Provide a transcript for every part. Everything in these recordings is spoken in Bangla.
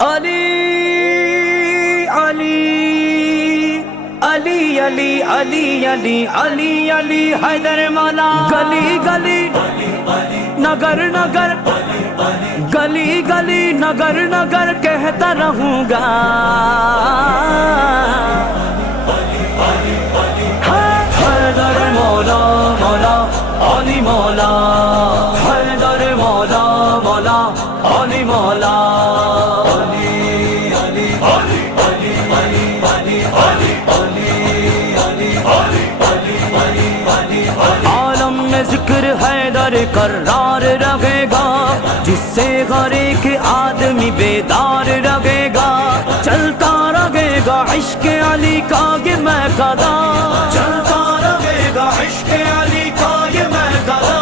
अली अली अली अली अली अली अली अली हैदर मौला। गली गली नगर नगर गली गली नगर नगर कहता रहूंगा हैदर मौला मौला अली मौला। हैदर मौला मौला अली मौला। आलम में जिक्र हैदर करार रहेगा, जिससे हर एक आदमी बेदार रहेगा। चलता रहेगा इश्क अली का ये महकदा, चलता रहेगा इश्क अली का ये महकदा।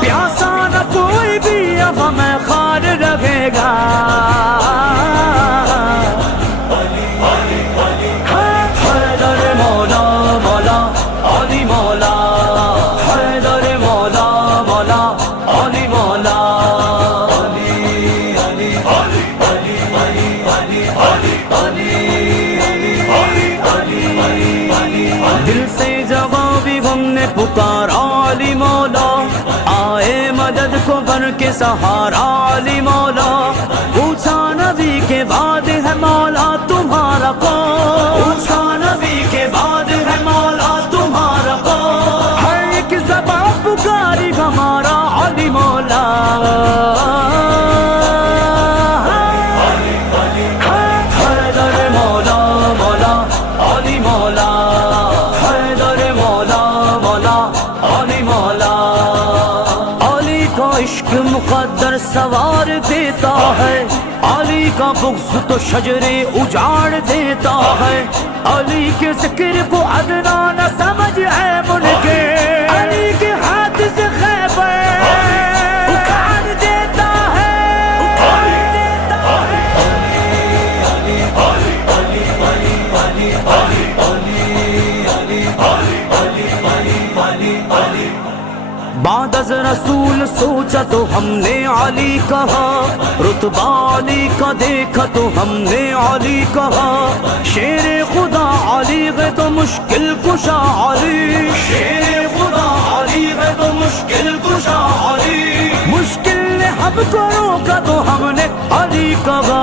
प्यासा न कोई भी अब हमें खार रहेगा। हैदर मौला मौला अली मौला। हैदर मौला मौला अली मौला। दिल से जवाबी हमने पुकारा अली मौला। आए मदद को बन के सहारा अली मौला। पूछा नबी के बाद है मौला तुम्हारा कौन। पूछा नबी के बाद है मौला तुम्हारा कौन। हर एक ज़बान पुकारी हमारा अली मौला। हैदर मौला मौला अली मौला। हैदर मौला मौला अली मौला। अली का इश्क मुकद्दर सवार देता है, अली का बुग़्ज़ तो शजरे उजाड़ देता है। अली के ज़िक्र को अदना न समझ है मुनके, अली के हाथ से खैबर उखाड़ देता है, उखाड़ देता है। बादज़ रसूल सोचा तो हमने अली कहा, रुतबा अली का देखा तो हमने अली कहा। शेर खुदा अली है तो मुश्किल कुशा अली। शेर खुदा अली है तो मुश्किल कुशा अली। मुश्किल ने हमको रोका तो हमने अली कहा।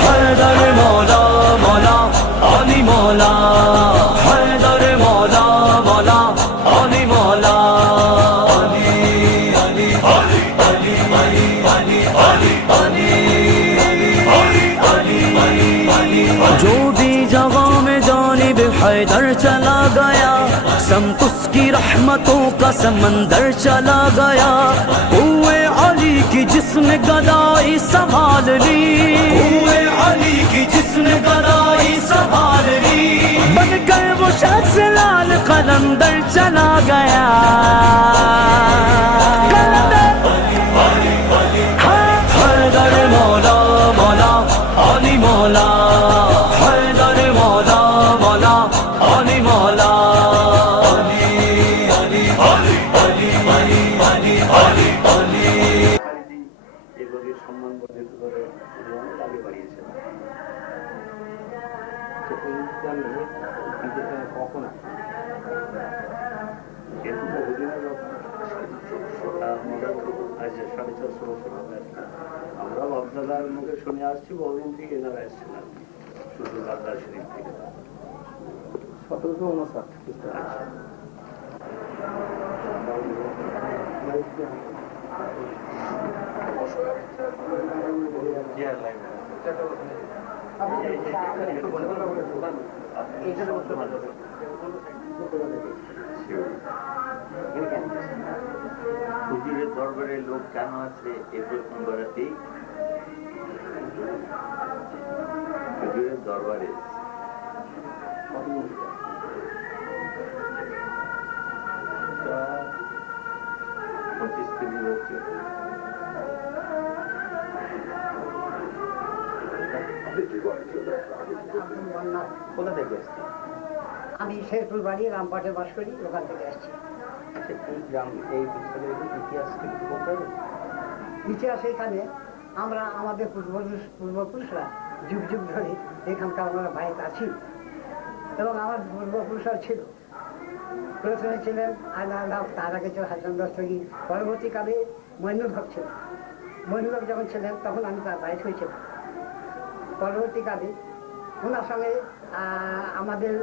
हैदर मौला मौला अली मौला। हैदर मौला मौला अली मौला। जो भी जगह में जानिब हैदर चला गया, समत उसकी रहमतों का समंदर चला गया। कुए अली की जिसने गदाई संभाल ली, कुए अली की जिसने गदाई संभाल ली। बन कर वो शख्स लाल कलंदर चला गया। हैदर मौला मौला अली मौला। हैदर मौला मौला अली मौला। আমরা বাপদাদার মুখে শুনে আসছি, বহুদিন থেকে এনারা এসেছিলেন শুধু বাগদাদ শরীফ থেকে 1759। হুজুরের দরবারে লোক কেন আছে এ প্রশ্ন করাতেই হুজুরের দরবারে 25-30 বছর। কোথা থেকে আসছি? আমি শেরপুর বাড়ি রামপাটে বাস করি, ওখান থেকে আসছি। এই গ্রাম এই বিশ্ববিদ্যালয়ের ইতিহাসটা একটু বলতে হবে? ইতিহাস এখানে আমরা আমাদের পূর্বপুরুষরা যুগ যুগ ধরে এখানকার আমরা বাইরে আছি এবং আমার পূর্বপুরুষরা ছিল। প্রথমে ছিলেন আয়নাল, তার আগে ছিল হাসান দস্তগীর, পরবর্তীকালে মইনুল হক ছিল। মইনুল হক যখন ছিলেন তখন আমি তার বাইরে হয়েছিলাম। পরবর্তীকালে ওনার সঙ্গে আমাদের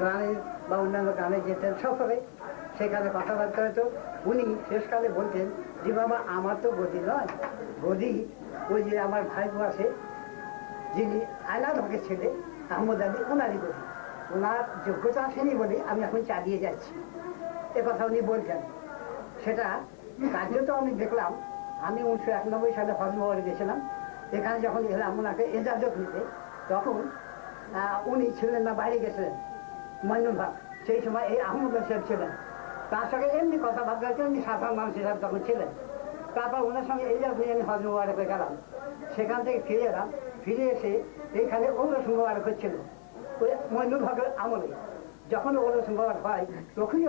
গ্রামে বা অন্যান্য গ্রামে যেতেন সফরে, সেখানে কথাবার্তা হতো। উনি শেষকালে বলতেন যে বাবা আমার তো গদি নয়, গদি ওই যে আমার ভাইপো আছে যিনি আয়নাল হকের ছেলে আহমদ আলী, ওনারই গদি। ওনার যোগ্যতা আসেনি বলে আমি এখন চালিয়ে যাচ্ছি, এ কথা উনি বলছেন। সেটা কার্যত আমি দেখলাম। আমি 1991 সালে হজমহলে গেছিলাম। এখানে যখন এলাম ওনাকে এজাজত নিতে, তখন উনি ছিলেন না, বাইরে গেছিলেন মইনুল হক। সেই সময় এই আহমদ সাহেব ছিলেন। তার সঙ্গে এমনি কথাবার্তা হচ্ছে, উনি সাধারণ মানুষ হিসাবে তখন ছিলেন। তারপর ওনার সঙ্গে এজাজত নিয়ে আমি হজমহলে গেলাম। সেখান থেকে ফিরে এলাম। ফিরে এসে এইখানে ঔরস মুবারক হচ্ছিল ওই মইনুল হকের আমলে। যখন ঔরস মুবারক হয় তখনই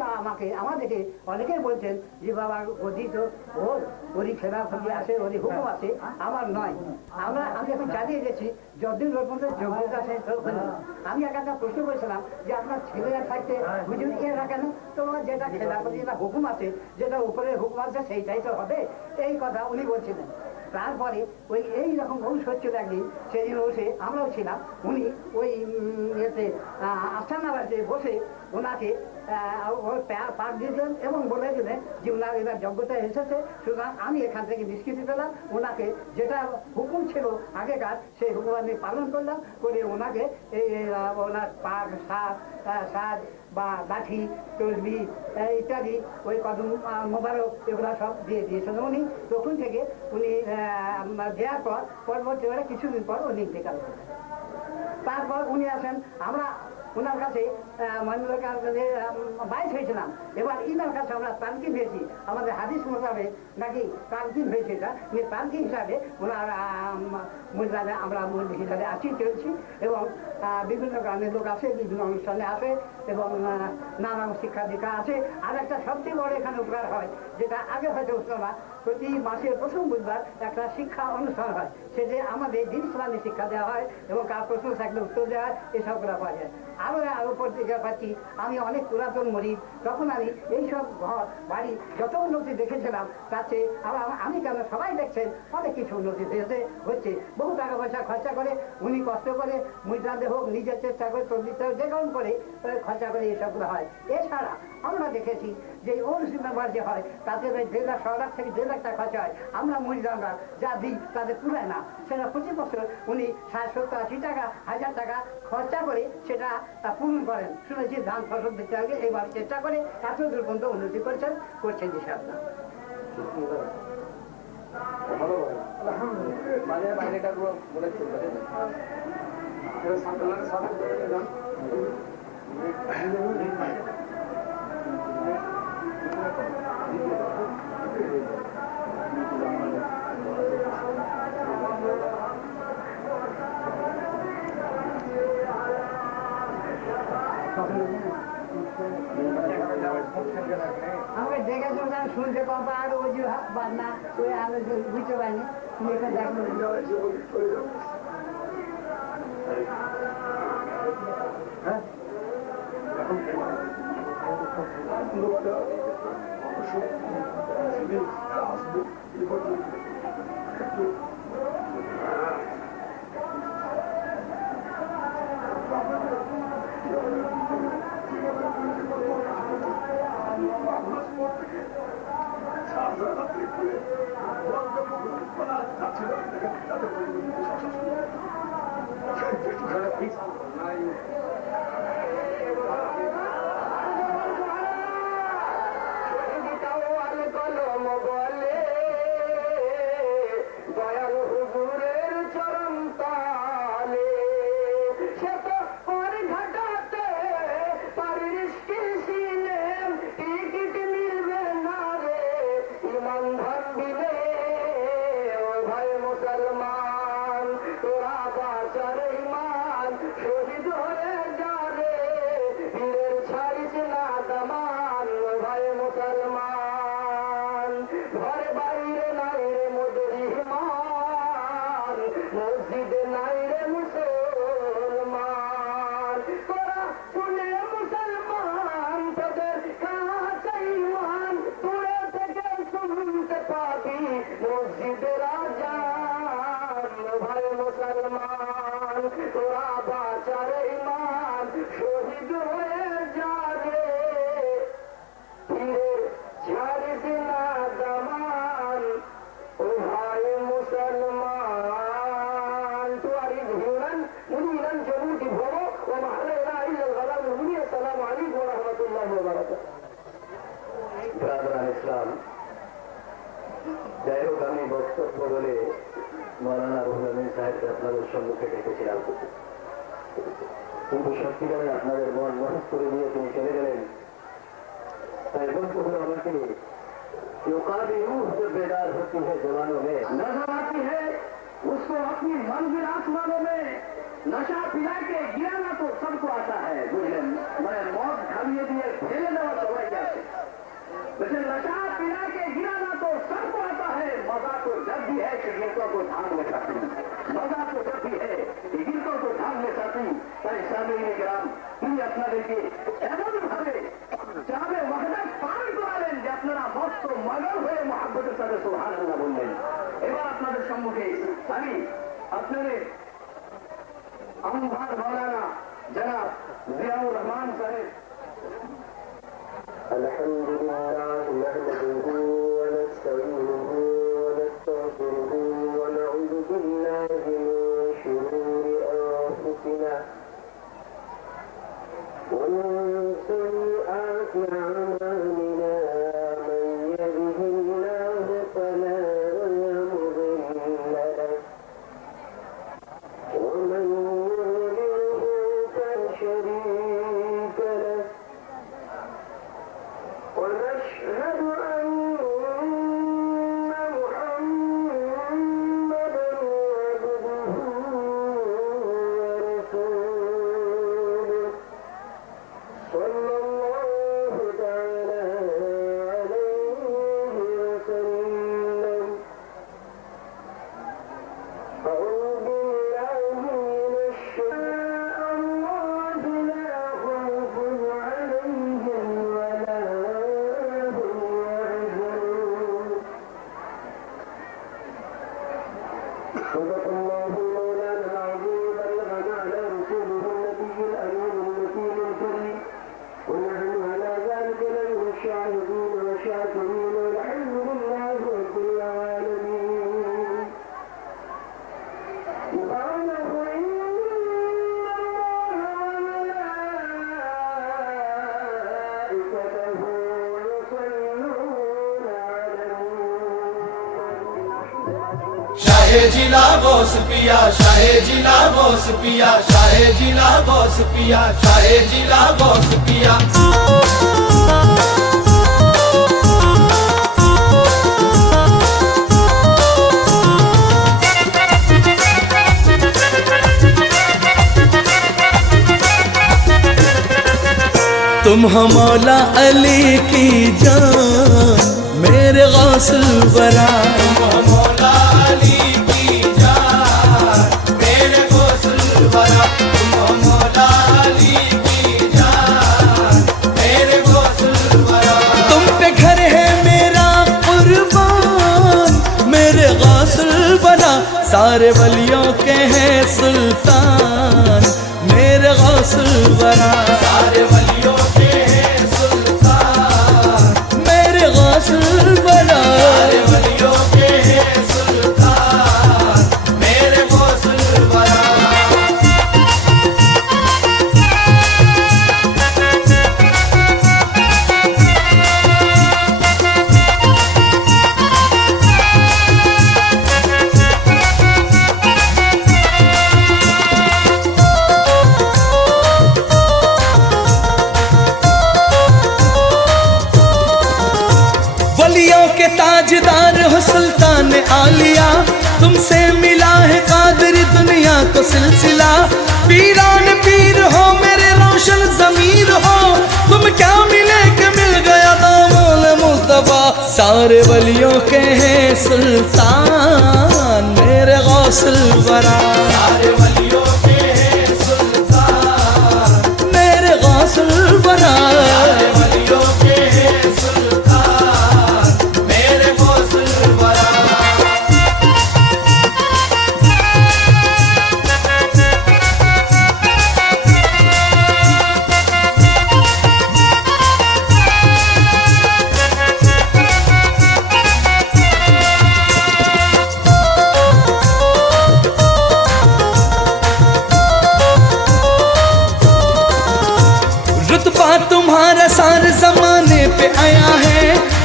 আমাদেরকে অনেকেই বলছেন যে বাবা গদি তো ওর, ওরই খেলাফতি আছে, ওরই হুকুম আছে, আমার নয়। আমি এখন চালিয়ে গেছি যতদিন ওর মধ্যে যোগ্যতা আছে। আমি একটা প্রশ্ন করেছিলাম যে আপনার ছেলেরা থাকতে হুজুর এরা কেন? তোমার যেটা খেলাফতি বা হুকুম আছে, যেটা উপরের হুকুম আছে সেইটাই তো হবে, এই কথা উনি বলছিলেন। তারপরে ওই এইরকম ঔষ হচ্ছিল একদিন, সেদিন বসে আমরাও ছিলাম। উনি ওই ইয়েতে আস্থানাবাড়িতে বসে ওনাকে পাক দিয়েছিলেন এবং বলে দিলেন যে ওনার এবার যোগ্যতা এসেছে, সুতরাং আমি এখান থেকে নিষ্কৃতি পেলাম। ওনাকে যেটা হুকুম ছিল আগেকার, সেই হুকুম আমি পালন করলাম, করে ওনাকে এই ওনার পাক সাজ বা লাঠি তসবি ইত্যাদি ওই কদম মোবারক এগুলো সব দিয়ে দিয়েছেন উনি। তখন থেকে উনি দেওয়ার পর পরবর্তীকালে কিছুদিন পর উনি ইন্তেকাল করেন। তারপর উনি আসেন, আমরা ওনার কাছে মইনুলের কাছে বাইশ হয়েছিলাম। এবার ইনার কাছে আমরা তানকিন হয়েছি। আমাদের হাদিস মোতাবেক নাকি তানকিন হয়েছে, এটা তানকিন হিসাবে ওনার মূল্যায়নে আমরা মূল হিসাবে আছি, চলছি। এবং বিভিন্ন গ্রামের লোক আসে, বিভিন্ন অনুষ্ঠানে আসে এবং নানা শিক্ষা দীক্ষা আছে। আর একটা সবচেয়ে বড় এখানে উপকার হয়, যেটা আগে হয়তো হতো না, প্রতি মাসের প্রথম বুধবার একটা শিক্ষা অনুষ্ঠান হয়। সেটা আমাদের দিন ইসলামী শিক্ষা দেওয়া হয় এবং কার প্রশ্ন থাকলে উত্তর দেওয়া হয়, এসব করা পাওয়া যায়। আরো পত্রিকা পাচ্ছি, আমি অনেক পুরাতন মরিদ, তখন আমি এইসব ঘর বাড়ি যত উন্নতি দেখেছিলাম তার চেয়ে আমি কেন সবাই দেখছেন অনেক কিছু উন্নতি হচ্ছে। বহু টাকা পয়সা খরচা করে উনি কষ্ট করে, মুদ্রাতে হোক, নিজের চেষ্টা করে, তন্দিতে হোক, যে কেমন করে খরচা করে এসবগুলো হয়। এছাড়া আমরা দেখেছি যে ওর সিনেমার যে হয় তাতে 1.5 লাখ 1.5 লাখ থেকে 1.5 লাখ টাকা খরচা হয়। আমরা মুরিদানরা যা দিই তাদের পুরায় না। সেটা 25 বছর উনি 60, 70, 80 টাকা, 1000 টাকা খরচা করে সেটা পূরণ করেন। শুনেছি ধান ফসল দিতে আগে এইভাবে চেষ্টা করে এত দূর পর্যন্ত উন্নতি করছেন ইনশাআল্লাহ। বাইরেটা বলেছেন আমাকে দেখেছো না, শুনতে কথা আর ওই যে বান্না ওই আমি বুঝতে পারিনি। তুমি এটা দেখো তোরা বাঁচার ইমান শহীদ হয়ে যাবে, ঘরে বাইরে নাই রে মোদের ইমান, মসজিদে নাই রে মুসলমান। তোরা শুনে মুসলমান, তোদের কাছে ইমান, দূরে থেকে শুনতে পাবি মসজিদের আযান। ভাই মুসলমান, তোরা বাঁচার ইমান, শহীদ হয়ে যাবে, ফিরে ছাড়িস না দামান। ও ভাই মুসলমান, তুয়ারিদ হিউনান মুনিরান জমুটি ভব ও মাহলাইনা ইল্লাল গালাল মুনি। আসসালামু আলাইকুম ওয়া রাহমাতুল্লাহি ওয়া বারাকাতুহু। ব্রাদার ইসলাম, যাই হোক, আমি বক্তব্য বলে মৌলানা রুহুল আমিন সাহেবকে আপনাদের সম্মুখে ডেকেছিলাম, কিন্তু সত্যিকারে আপনাদের মন মহৎ করে দিয়ে তিনি চলে গেলেন। তাই বলতে হলো আমাকে, युकाबी रूह जो बेदार होती है जवानों में, नजर आती है उसको अपनी मंजिल आसमानों में। नशा पिला के गिराना तो सबको आता है, बुझलेন? मैं मौत खाइए दिए फेले देवा सबाई जाते, वैसे नशा पिला के गिराना तो सबको आता है। मजा तो जब भी है कि गिरकों को थाम ले सकती, मजा तो जब भी है कि गिरकों को थाम ले सकती। তাই সামনে গ্রাম তিনি আপনাদেরকে এমন ভাবে যাবে ওয়াহদাত পালন করালেন যে আপনারা মস্ত মগন হয়ে মহব্বতের সাথে সুবহানাল্লাহ বললেন। এবার আপনাদের সম্মুখে আমি আপনাদের আমভার মৌলানা জনাব জিয়াউর রহমান সাহেব। الحمد لله نحمده ونستعينه ونستغفره ونعوذ بالله من شرور أنفسنا ومن سيئات أعمالنا، من يهده الله فلا مضل له ومن يضلله فلا شريك له، ونشهد أن محمدا عبده ورسوله صلى الله تعالى عليه وسلم. أعوذ بالله من الشيطان الرجيم، لا خوف عليهم ولا هم يحزنون. صدق الله مولانا العظيم، بلغنا على رسوله النبي الأمين المتين الكريم، ونحن على ذلك لمن الشاهدين والشاكرين، والحمد لله رب العالمين. سبحانه إن الله وملائكته يصلون على النبي. शाहे जिला गौस पिया, शाहे जिला गौस पिया, शाहे जिला गौस पिया, शाहे जिला गौस पिया। तुम हो मौला अली की जान, मेरे गौसुल बरा। तुम हो मौला अली की जान, मेरे गौसुल बरा। तुम हो मौला अली की जान, मेरे गौसुल बरा। तुम पे घर है मेरा कुर्बान, मेरे गौसुल बरा। सारे वलियों के हैं सुल्तान, मेरे गौसुल बरा। सारे वलियों के हैं सुल्तान, मेरे गौसुल बरा। सारे वलियों के हैं सुल्तान, मेरे गौसुल बरा। वलियों के ताजदार हो सुल्तान आलिया, तुमसे मिला है कादिर दुनिया को सिलसिला। पीरान पीर हो मेरे रोशन जमीर हो, तुम क्या मिले कि मिल गया दामोल मुस्तफा सारे वलियों के हैं सुल्तान मेरे गौसुल वरा, सारे वलियों के हैं सुल्तान मेरे गौसुल वरा, सारे वलियों के हैं सुल्तान मेरे गौसुल वरा। रुतबा तुम्हारा सारे जमाने पे आया है,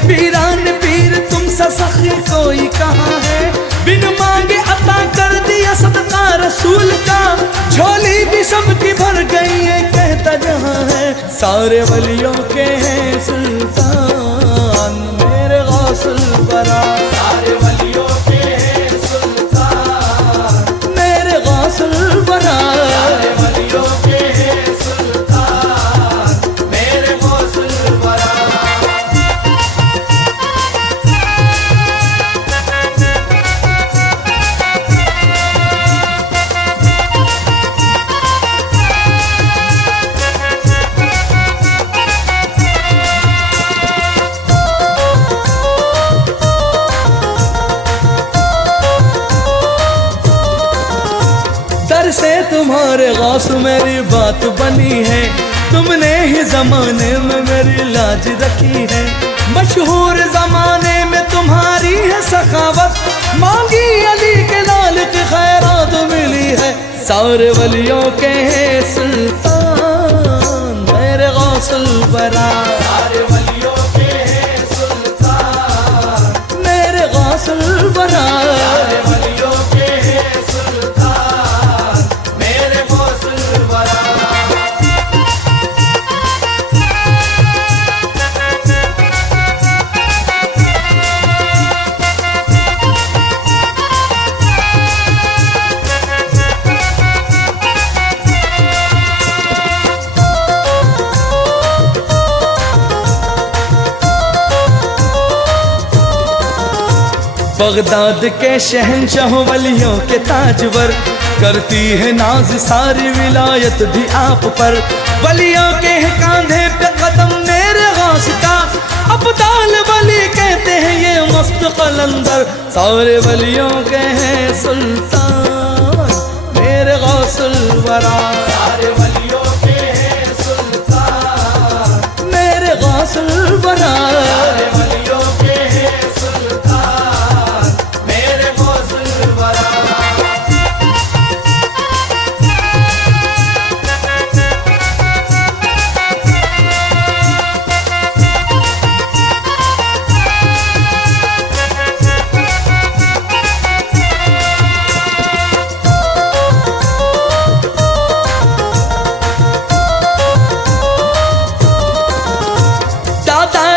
पीरान पीर तुमसे सखी कोई कहाँ है, बिन मांगे अता कर दिया सदका रसूल का, झोली भी सबकी भर गई है कहता जहाँ है, सारे वलियों के हैं सुल्तान मेरे गौसुल वरा, सारे वलियों के हैं सुल्तान मेरे गौसुल वरा, सारे वलियों के हैं से तुम्हारे गौस मेरी बात बनी है, तुमने ही जमाने में मेरी लाज रखी है, मशहूर जमाने में तुम्हारी है सखावत, मांगी अली के लाल की खैरात मिली है, सारे वलियों के हैं सुल्तान मेरे गौसुल वरा, सारे वलियों के हैं सुल्तान मेरे गौसुल वरा, सारे वलियों के हैं बगदाद के शहंशाह वलियों के ताजवर, करती है नाज सारी विलायत भी आप पर, वलियों के कांधे पे कदम मेरे गौस का, अब्दाल वली कहते हैं ये मस्त कलंदर, सारे वलियों के हैं सुल्तान मेरे गौसुल वरा, सारे वलियों के हैं सुल्तान मेरे गौसुल वरा, सारे वलियों के हैं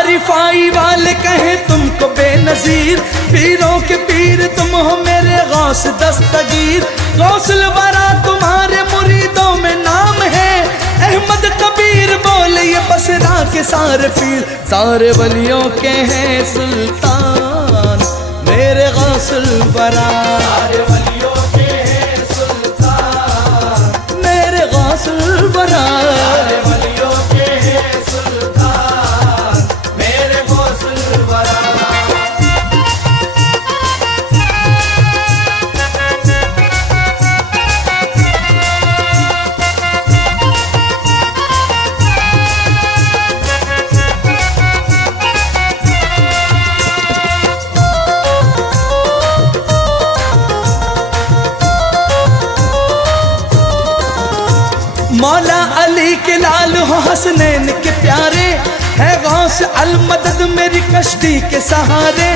रिफाई वाले कहे तुमको बेनजीर, पीरों के पीर तुम हो मेरे गौस दस्तगीर, गौसुल वरा तुम्हारे मुरीदों में नाम है, अहमद कबीर बोले ये बसरा के सारे पीर, सारे वलियों के हैं सुल्तान मेरे गौसुल वरा, सारे वलियों के हैं सुल्तान मेरे गौसुल वरा, सारे वलियों के हैं सुल्तान मेरे गौसुल वरा। मौला अली के लाल हो हसनैन के प्यारे, है गौस अल मदद मेरी कश्ती के सहारे,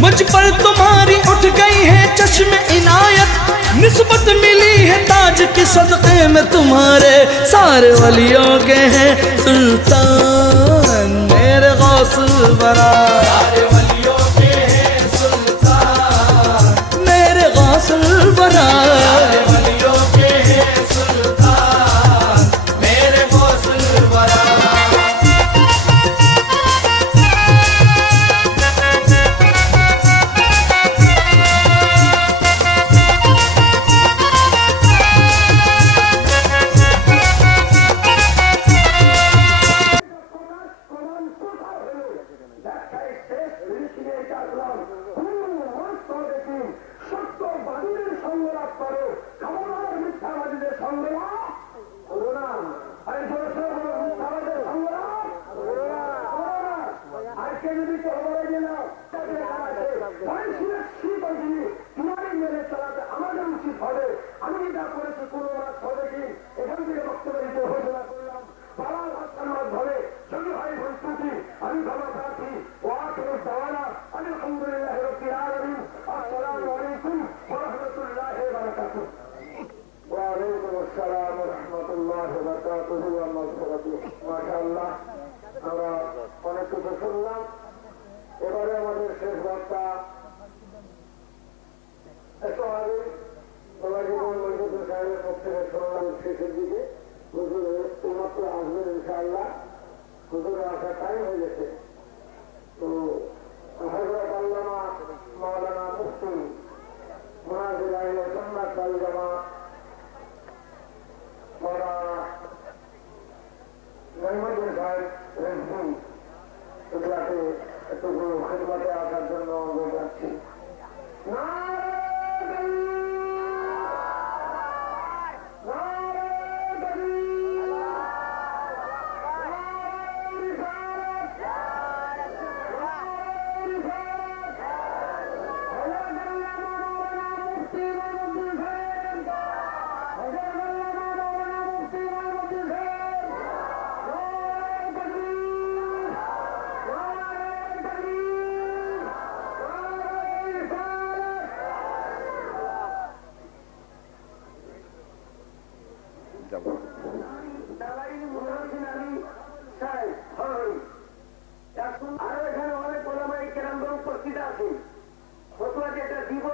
मुझ पर तुम्हारी उठ गई है चश्मे इनायत, निस्बत मिली है ताज के सदक़े में तुम्हारे, सारे वलियों के हैं सुल्तान मेरे गौसुल वरा, सारे वलियों के हैं सुल्तान मेरे गौसुल वरा, सारे वलियों के हैं सुल्तान मेरे गौसुल वरा। করো খবরদার মিথ্যাবাদীদের সংগ্রাম করো না। আরে মিথ্যাবাদীদের সংগ্রাম করো না। আজকে যদি কেউ বলে যে না তোমারই মেনে চালাতে আমাদের উচিত হবে, আমি যা করেছি কোনো মাস হবে কি এখান থেকে বক্তব্য দিতে ঘোষণা করলাম বাবার ভাষার মাধ্যমে যদি হয় ভুলত্রুটি আমি ক্ষমা প্রার্থী ওয়াকিল দাওয়ানা আলহামদুলিল্লাহ রাব্বিল আলামিন। আসসালামু আলাইকুম ওয়া রাহমাতুল্লাহি ওয়া বারাকাতুহু। ওয়া আলাইকুম আসসালাম ওয়া রাহমাতুল্লাহি ওয়া বারাকাতুহু ওয়া মাগফিরাতুহু। মাশাআল্লাহ আমরা অনেক কিছু শুনলাম। এবারে আমাদের শেষ বক্তা একটু আগে মহিদুল সাহেবের পক্ষ থেকে শুনলাম শেষের দিকে হুজুর এইমাত্র আসবেন ইনশাআল্লাহ। হুজুরের আসার টাইম হয়ে গেছে। তো হযরত আল্লামা মাওলানা মুফতি মুনাজির আহলে সুন্নাত ওয়াল জামাত মাওলানা নঈমুদ্দিন সাহেব রেজভী এগুলাকে একটু খেদমতে আসার জন্য অনুরোধ রাখছি। আরো এখানে অনেক ওলামায়ে কেরামগণ উপস্থিত আছেন। ফতোয়া যেটা দিব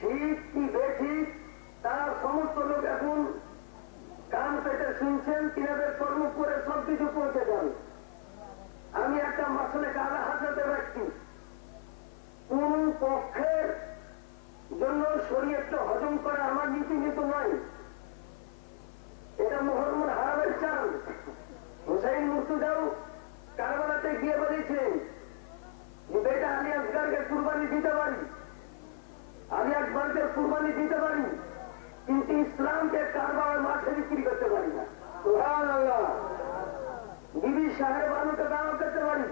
ঠিক কি বেঠিক তার সমস্ত লোক এখন কান পেটে শুনছেন, তিনাদের কর্ম করে সবকিছু পৌঁছে যাবে। আমি একটা মাসলে কাদা হাজাতে ব্যক্তি কোন পক্ষের জন্য শরীয়তটা হজম করা আমার নীতি কিন্তু নয়। এটা মুহররম হারামের চাঁদ। হুসাইন মুর্তজাও কারবালাতে গিয়ে বলেছিলেন যে বেটা আলী আসগারকে কুরবানি দিতে পারি, আলী আকবরকে কুরবানি দিতে পারি, কিন্তু ইসলামকে কারবালার মাঠে বিক্রি করতে পারি না। সুবহানাল্লাহ। বিবি সাহেবানুকে দাওয়া করতে পারি,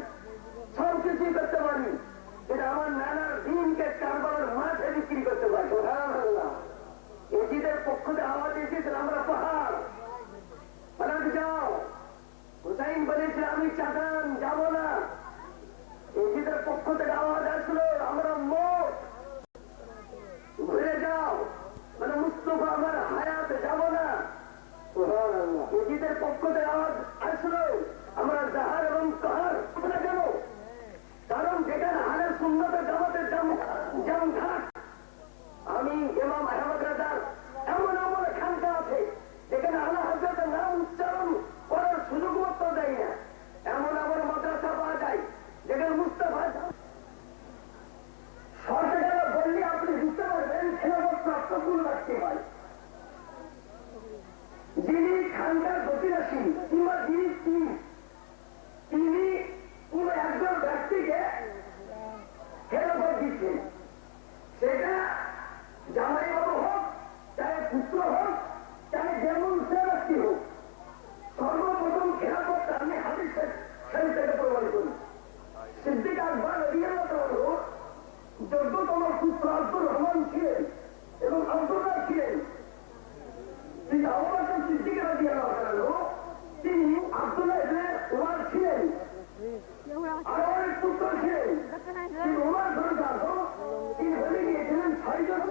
সব কিছুই করতে পারি, কিন্তু আমার নানার দিনকে কারবালার মাঠে বিক্রি করতে পারি। সুবহানাল্লাহ। এজিদের পক্ষ থেকে আওয়াজ এসেছিল আমরা পাহাড় পালাট যাও। হুসাইন বলেছিল আমি চাঁদান যাব না। এজিদের পক্ষ থেকে আওয়াজ আসলো আমরা মোট ঘুরে যাও, মানে মুস্তফা আমার হায়াতে যাব না। এজিদের পক্ষ থেকে আওয়াজ আসলো আমরা জাহার এবং কাহার কেন, কারণ যেখানে হালের সুন্নতের জামাতের জামঘাট আমি ইমাম আহমদ রাজার এমন এমন খানকা আছে যেখানে আল্লাহ হযরতের নাম উচ্চারণ করার সুযোগ মতো দেয় না। এমন এমন মাদ্রাসা পাওয়া যায় যেখানে মুস্তাফা সরকার বললে আপনি বুঝতে পারবেন খেলাফত প্রাপ্ত কোন রাখতে হয়। যিনি খানকার গতিরাশী কিংবা যিনি তিনি কোন একজন ব্যক্তিকে খেলাফত দিচ্ছেন, সেটা জামাই বাবু হোক, চাहे পুত্র হোক, চাहे যেমন সে ব্যক্তি হোক, সর্বপ্রথম খেলাফত আমি হাদিসের শরীফ থেকে প্রমাণ করি। সিদ্দিক আকবর রাদিয়াল্লাহু আনহু 14তম পুত্র আব্দুর রহমান ছিলেন এবং আব্দুল্লাহ ছিলেন। তিনি আবু বকর সিদ্দিক রাদিয়াল্লাহু আনহু তিনি আব্দুল্লাহ ইবনে উমর ছিলেন। আরো অনেক পুত্র ছিলেন। তিনি উমর সন্তান তিনি বলে গিয়েছিলেন 6 জন।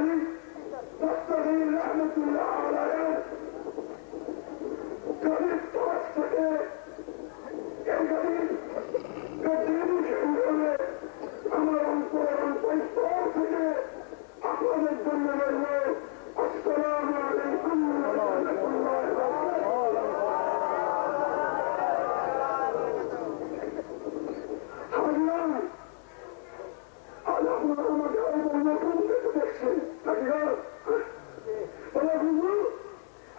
আলী দস্তগীর রহমতুল্লাহ আলাইহির গদির তরফ থেকে এই গদির গদির শুরু করে আমার অন্তরস্থল থেকে আপনাদের জন্য বলব আসসালামু আলাইকুম ওয়া রাহমাতুল্লাহি ওয়া বারাকাতুহু। আজ আপনারা আমাকে আরেকবার নতুন দেখতে দেখছেন নাকি বলে বুঝুন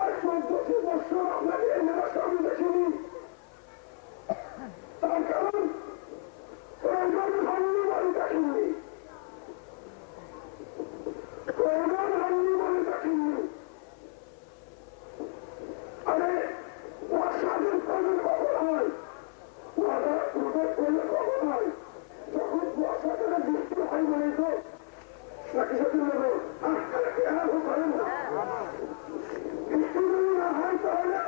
125 বছর আপনাকে এই মানুষ আমি দেখিনি, তার কারণ প্রয়োজন হয়নি বলে দেখিনি, প্রয়োজন হয়নি বলে দেখিনি। আরে ওর স্বাধীন প্রয়োজন কখন হয়, ওরা প্রয়োজন কখন হয় যখন বর্ষা থেকে বৃষ্টি হয় বলে তো নাকি সেটি নেব করেন না। বৃষ্টি যদি না হয় তাহলে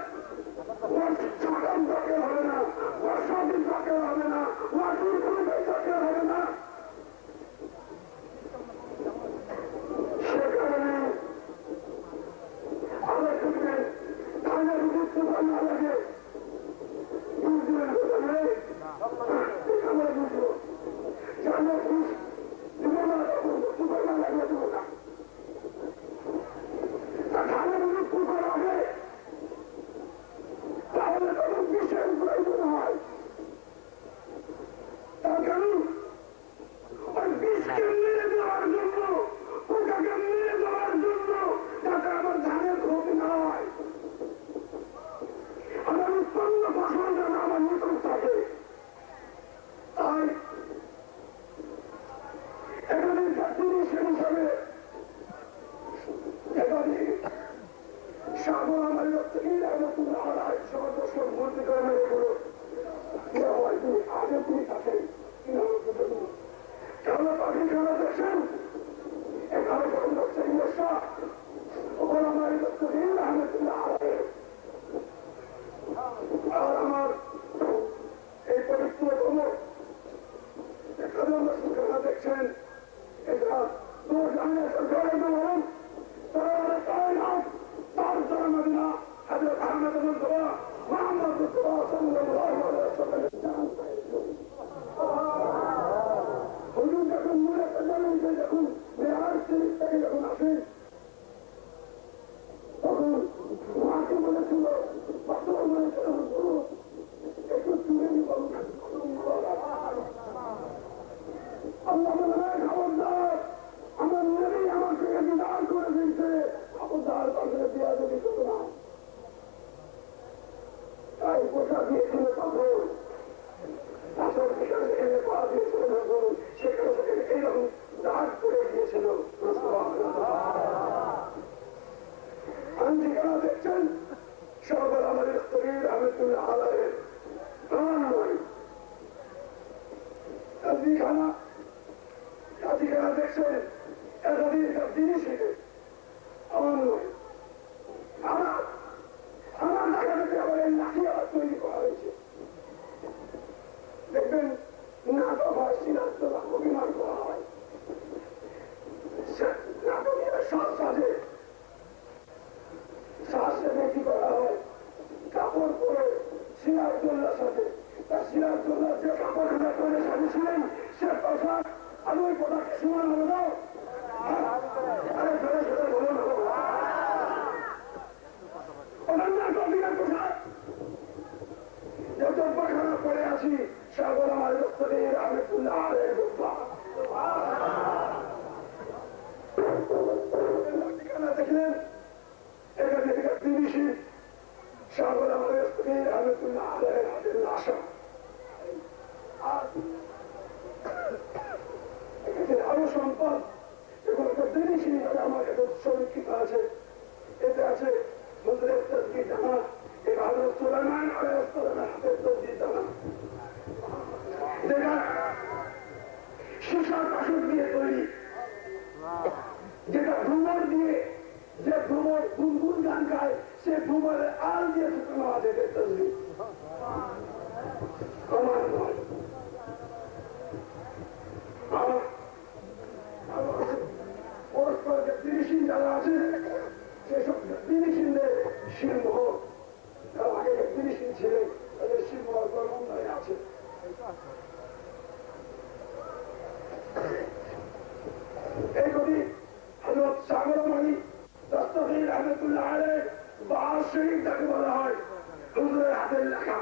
ওর ছাগল দরকার হবে না, ওর স্বাধীন দরকার হবে না, ওর দুর্ঘটনা দরকার হবে না। সে কারণে আবার করবেন ঠান্ডা রুটির তুফান না লাগে বুঝলেন কথা নেই আমরা বুঝবো জানো বুঝ দিব না তুফান না লাগলে দেবো না। ঠান্ডা রুটির তুফান আগে তাহলে তখন বিষের প্রয়োজন হয়, তার কারণ ওই বিষকে মেরে দেওয়ার জন্য, পোকাকে মেরে দেওয়ার জন্য, যাতে আমার ধানের ক্ষতি না হয়, আমার উৎপন্ন ফসল যেন আমার নিকট থাকে। তাই এখানে জাতীয় হিসেবে এখানে সাগর আমার সদস্য ভর্তি করে এগুলো আগে তিনি থাকেন কেন পাখি খেলা দেখছেন এখানে ওখানে আমার আহমেদুল্লাহ আর আমার এই পবিত্র খবর এখানে আমরা খেলা দেখছেন এটা দূর জানিয়ে সরকারের বলেন তারা তাই না তার যারা মদিনা হযরত আহমদ মুস্তফা মুহাম্মদ মুস্তফা সাল্লাল্লাহু আলাইহি ওয়াসাল্লাম হুজুর যখন মনে করলেন যে যখন মেয়ার শরীফ থেকে যখন আসেন তখন মাকে বলেছিল বাস্তব বলেছিল হুজুর একটু চুরে নিবো আল্লাহ বলেন খবরদার আমার নবী আমাকে বিধান করে দিয়েছে খবরদার তাকে দেওয়া যদি শুধু না তাই পোশা দিয়েছিল তখন আসল সেখানে এনে পাওয়া দিয়েছিল সেখানে সেখানে এইরকম দাগ করে দিয়েছিল। আমি ঠিকানা দেখছেন সরকার আমাদের স্থগির আহমেদুল্লাহ আলাইহির নয় ঠিকানা দেখছেন এতদিন জিনিসই আমার নয়। আমার ঢাকা থেকে আবার এই লাঠি আবার তৈরি করা হয়েছে দেখবেন নাটক হয় সিরাজদৌল্লা অভিমান করা হয় নাটকের সাজ সাজে সাজে কি করা হয় কাপড় পরে সিরাজদৌল্লার সাথে তার সিরাজদৌল্লার যে কাপড়খানা পরে সাজেছিলেন সে পোশাক আর ওই পোশাককে সমান হলো না। আরে ধরে ধরে বলো না ওনার নাটকের পোশাক যে জব্বাখানা পরে আছি সাগর আমার দস্তগীর আহমেদুল্লাহ আলাইহির ঠিকানা দেখলেন এখানে জিনিসই সাগর আমার দস্তগীর আহমেদুল্লাহ আলাইহির হাতের লাশা আর আরো সম্পদ এবং একটা জিনিসই আমার কাছে সংরক্ষিত আছে। এতে আছে হুজুরের তাসবিহ জানা এই হযরত সুলাইমান আলাইহিস সালামের হাতের তাসবিহ জানা যেটা সীসার পাথর দিয়ে তৈরি, যেটা ভ্রমর দিয়ে যে ভ্রমর গুনগুন গান গায় সে ভ্রমরের আল দিয়ে শুকানো আছে এদের তাসবিহ আমার নয়। পরস্পরকে যারা আছে সেসব বিদেশিদের শিল্প তারা আগে বিদেশি ছিলেন তাদের শিল্প বন্ধনে আছে এই কবি হযরত সাগর মানি দস্তগীর রহমাতুল্লাহ আলাইহি বাল শরীফ তাকে বলা হয় হুজুরের হাতের লেখা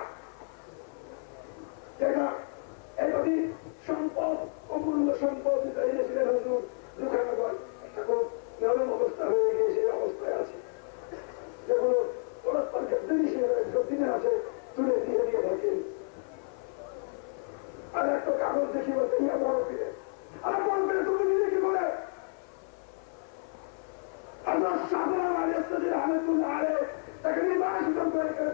দেখা এই কবি সম্পদ অমূল্য সম্পদ এনেছিলেন হুজুর দুখানগর এখন নরম অবস্থা হয়ে গিয়ে সেই অবস্থায় আছে যেগুলো পরস্পর দিনে আছে তুলে দিয়ে দিয়ে থাকেন আর একটা কাগজ দেখি বলতে ইয়া বড় ফিরে আর বড় ফিরে তুমি নিজে কি বলে আল্লাহ সাগর আলাইহিস রহমাতুল্লাহ আলাইহি তাকে নির্বাসিত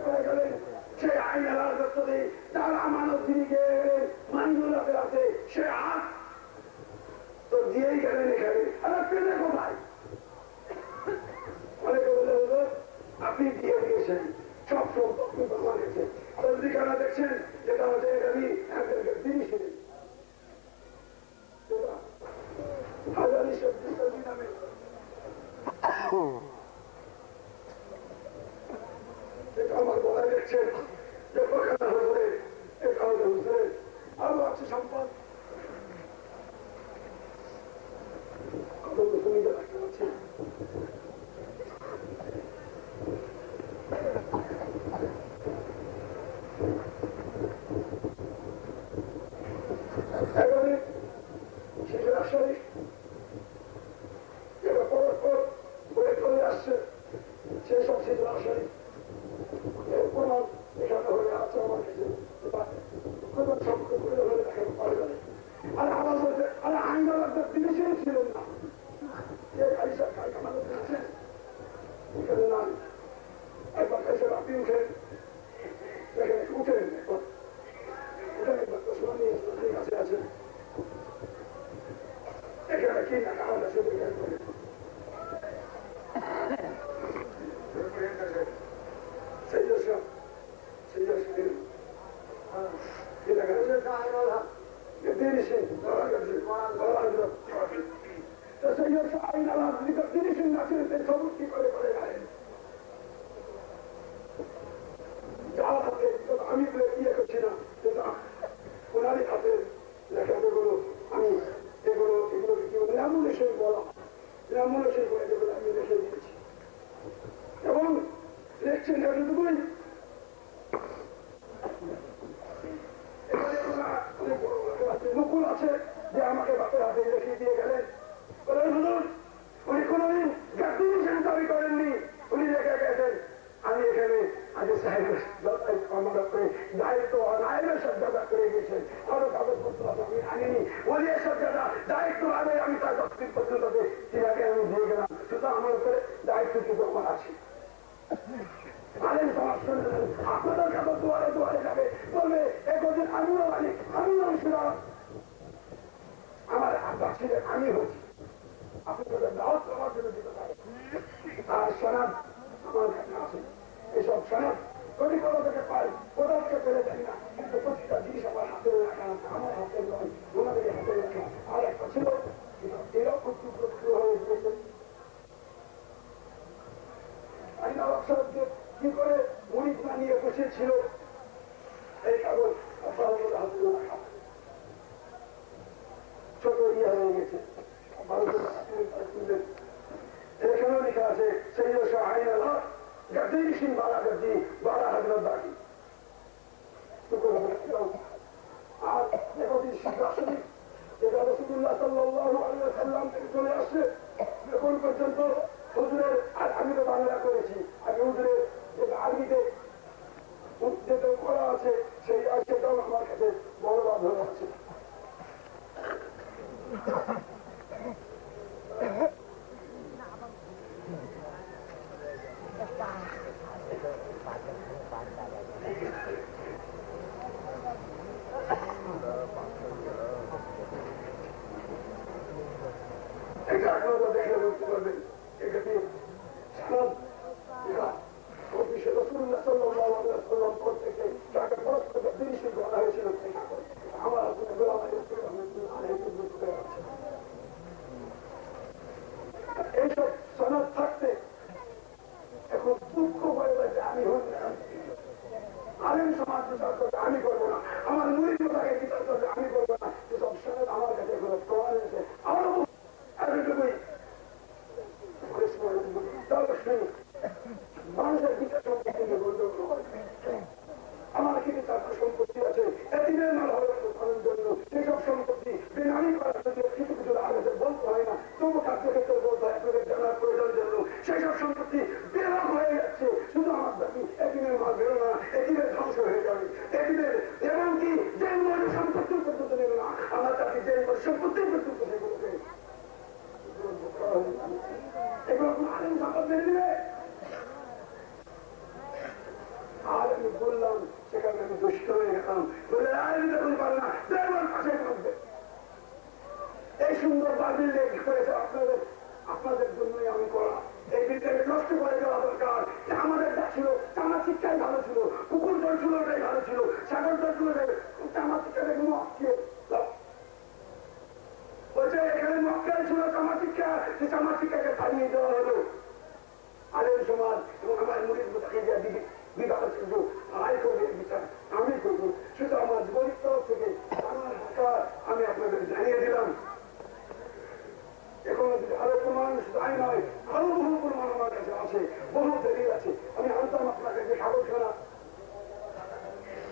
করে গেলেন সেই আইন আল্লাহ দস্তদে তার আমানত দিয়ে গেলেন মাইনুল্লাহ আছে সে আজ তো দিয়েই গেলেন এখানে আর পেলে কোথায় অনেকে বলে হলো আপনি দিয়ে দিয়েছেন সব সম্পত্তি প্রমাণ হয়েছে তবলিকারা দেখছেন যেটা হচ্ছে এখানে জিনিস নেই হাজারি শব্দ নামে আমার বলাই দেখছেন যে প্রখানা হজরে এটা হজরে আরো আছে সম্পদ কত সুবিধা রাখতে পারছি শিশুর আসলে এটা পরস্পর বয়ে চলে আসছে সেই সব শিশুর আসলে প্রমাণ এখানে হয়ে আছে আমার কাছে আর আমার বলতে আর আইনওয়ালাদের জিনিসই ছিলেন না এখানে নাই একবার কাছে আপনি উঠেন এখানে উঠেন কাছে আছেন এখানে কি না আমাদের শুধু আমি ইয়ে করছি না ওনারই হাতে লেখাগুলো আমি এগুলো নিরামূলেশন বলা নিরামূলেশন করে যেগুলো আমি লিখে দিয়েছি এবং লিখছেন এতটুকুই মুকুল আছে যে আমাকে বাপের হাতে রেখে দিয়ে গেলেন উনি কোনদিন গাদ্দিনিশন দাবি করেননি উনি রেখে গেছেন আমি এখানে আজ সাহেবের আমার দায়িত্ব নায়েবের সজ্জাদা করে গেছেন আরো কাগজপত্র আমি আনিনি বলি এই সজ্জাদা দায়িত্ব আগে আমি তার 10 দিন পর্যন্ত তিনাকে আমি দিয়ে গেলাম শুধু আমার উপরে দায়িত্ব কিন্তু আমার আছে আলেন সমাজ আপনাদের কাগজ দুয়ারে দুয়ারে যাবে বলবে একদিন আমিও মালিক আমিও অংশীদার আমার আব্বা ছিলেন আমি হয়েছি আপনাদের দাওয়াত আমার জন্য দিতে পারে আর সনাদ আমার কাছে আছে এসব সনাদ কোটি কোথা থেকে পাই কোথাও থেকে পেরে যাই না কিন্তু প্রতিটা জিনিস আমার হাতে রাখা আমার হাতে নয় ওনাদের হাতে রাখা আর একটা ছিল এরকম টুকরো হয়ে গিয়েছে আইন অবসরকে কি করে মরিচ বানিয়ে বসেছিল এই কাগজ হাতে রাখা ছোট ইয়ে হয়ে গেছে এখানেও লেখা আছে সেই আইন আল্লাহ গদ্দি সিং বারা গদ্দি বারা হজরত বাকি আর একদিন শিক্ষাশ্রী যেটা রাসূলুল্লাহ সাল্লাল্লাহু আলাইহি ওয়াসাল্লাম থেকে চলে আসছে এখন পর্যন্ত হুজুরের আর আমি তো বাংলা করেছি আমি হুজুরের যেটা আরবিতে যেটা করা আছে সেই সেটাও আমার কাছে বড়বাদ হয়ে আছে এটা আপনারা দেখে বুঝতে পারবেন এটাকে রাসূলুল্লাহ সাল্লাল্লাহু আলাইহি ওয়াসাল্লাম থেকে তাকে পরস্পর জিনিস করা হয়েছিল আমার এইসব সম্পত্তি বেরোগ হয়ে যাচ্ছে, শুধু আমার দাবি এদিনের মাল বেরো না, এদিনের ধ্বংস হয়ে যাবে, এদিনের এমনকি যে মনে সম্পত্তি পর্যন্ত নেবে না, আমার দাবি যে মনে সম্পত্তি পর্যন্ত সেগুলোকে এগুলো কোন আইন সম্পদ মেনে নেবে। আর আমি বললাম, সেখানে আমি দুষ্ট হয়ে গেলাম, বলে আইন যখন পারে না দেওয়ার পাশে থাকবে। এই সুন্দর বিল্ডিং করেছে আপনাদের আপনাদের জন্যই আমি করা। এই বিল্ডিং নষ্ট করে দেওয়া দরকার। আমাদের যা ছিল আমার শিক্ষাই ভালো ছিল, পুকুর জল ছিল ওটাই ভালো ছিল, সাগর জল ছিল আমার শিক্ষাটা কোনো বলছে এখানে মক্কাই ছিল আমার শিক্ষা, সে আমার শিক্ষাকে ছাড়িয়ে দেওয়া হলো। আলেম সমাজ এবং আমার মুরিদ তাকে বিবাহ ছিল আয় করবে বিচার আমি করবো। শুধু আমার গরিব তরফ থেকে আমার ভাষা আমি আপনাদের জানিয়ে দিলাম। এখন আরো প্রমাণ শুধু আই নয়, আরো বহু প্রমাণ আমার কাছে আছে, বহু দলিল আছে। আমি আনতাম আপনার কাছে কাগজ খানা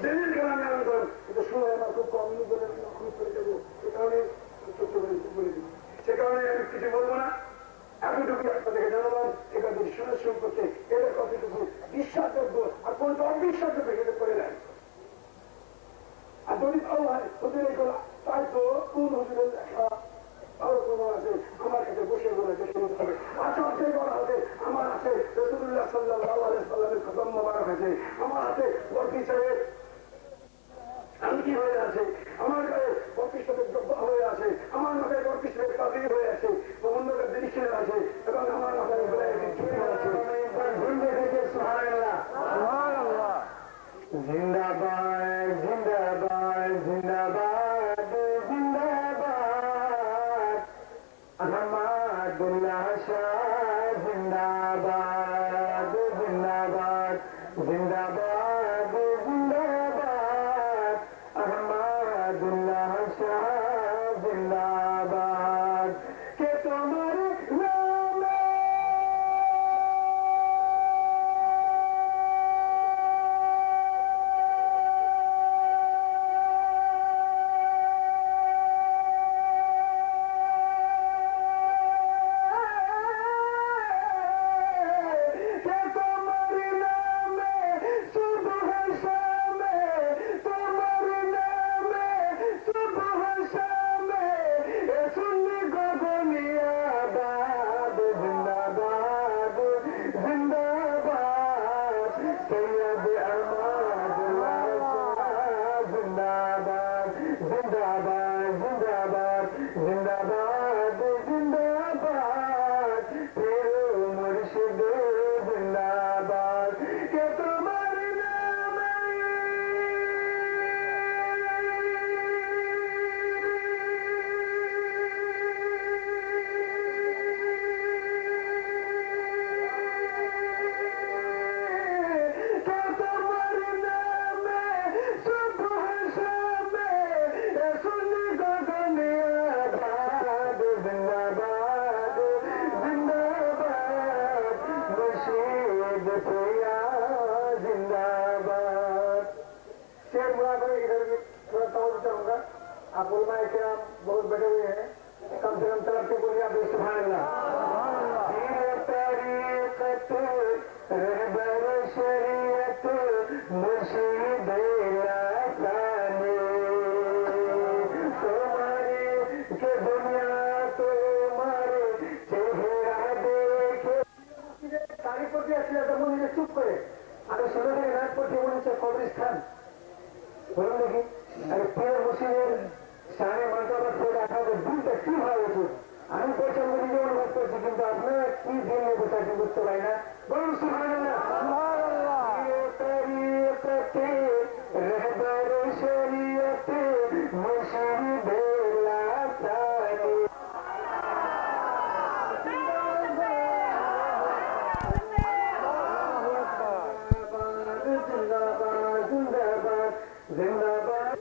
দলিল খানা আমি আনতাম, কিন্তু শুনে আমার খুব কম বলে খুব করে দেবো। সে কারণে বলে দিই, সে কারণে আমি কিছু বলবো না। এতটুকু আপনাদেরকে জানালাম একাদের সুরের সম্পর্কে এটা কতটুকু বিশ্বাসযোগ্য আর কোনটা অবিশ্বাসযোগ্য সেটা করে নেয়। আর যদি তাও হয় ওদের এগুলো তাই তো কোন হুজুরের লেখা আরো প্রমাণ আছে আমার কাছে বসে বলে দেখে নিতে হবে। আর সবচেয়ে বড় হাতে আমার আছে রাসূলুল্লাহ সাল্লাল্লাহু আলাইহি সাল্লামের কদম মোবারক আছে, আমার হাতে বরকি সাহেব আংটি হয়ে আছে, আমার গায়ে বরকি সাহেব জব্বা হয়ে আছে, আমার মাথায় বরকি সাহেব কাদি হয়ে আছে, অন্য কাছে নিশ্চয় আছে এবং আমার মাথায় ছুটি আছে। ঘুরবে থেকে সুবহানাল্লাহ সুবহানাল্লাহ জিন্দাবাদ জিন্দাবাদ জিন্দাবাদ জিন্দাবাদ আহমদুল্লাহ শাহ জিন্দাবাদ জিন্দাবাদ জিন্দাবাদ জিন্দাবাদ আহমদুল্লাহ শাহ জিন্দাবাদ কে তোমার নামে आप उलमाए किराम बहुत बैठे हुए हैं, कम से कम तरफ से बोलिए आप सुभान तरीक़त रहबर शरीयत मुर्शिद लासानी तुम्हारे के दुनिया तुम्हारे चेहरा देखे तारीफ করতে আসলে তো মনে চুপ করে আমি শুনে রাত করতে মনে হচ্ছে কবরস্থান বলুন দেখি আরে প্রিয় মুসলিমের সামনে মন্তব্য করে আপনাদের দিনটা কি হয় উচিত আমি পছন্দ নিজে অনুভব করছি, কিন্তু আপনারা কি দিন নিয়ে বসে আছেন বুঝতে পারি না। বলুন সুবহানাল্লাহ তরিকতে রহবর শরীয়ত মুর্শিদ লাসানি জিন্দাবাদ জিন্দাবাদ জিন্দাবাদ জিন্দাবাদ